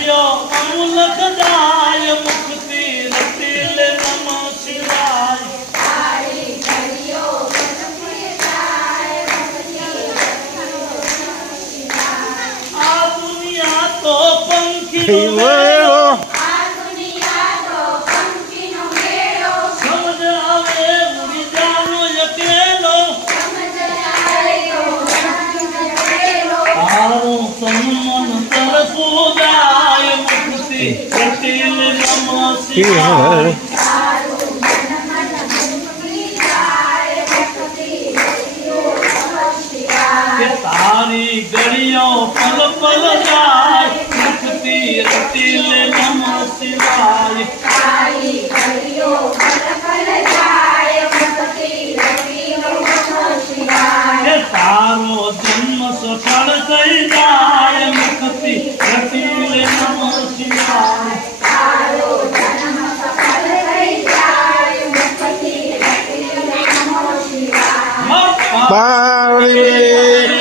ઘડિયો અમુલક જાય મુક્તિ રતિલ નમ શિવાય આ દુનિયા તો પંખી સમજ આવે ઉડી જાનો યકેલો તારું સન્મન તરસું જાય મુક્તિ રતિલ નમ શિવાય તારી ગળીઓ પલ પલ જાય મુક્તિ રતિલ નમ શિવાય તારો જન્મ સફળ થઈ જાય મુક્તિ રતિલ નમ શિવાય બાળી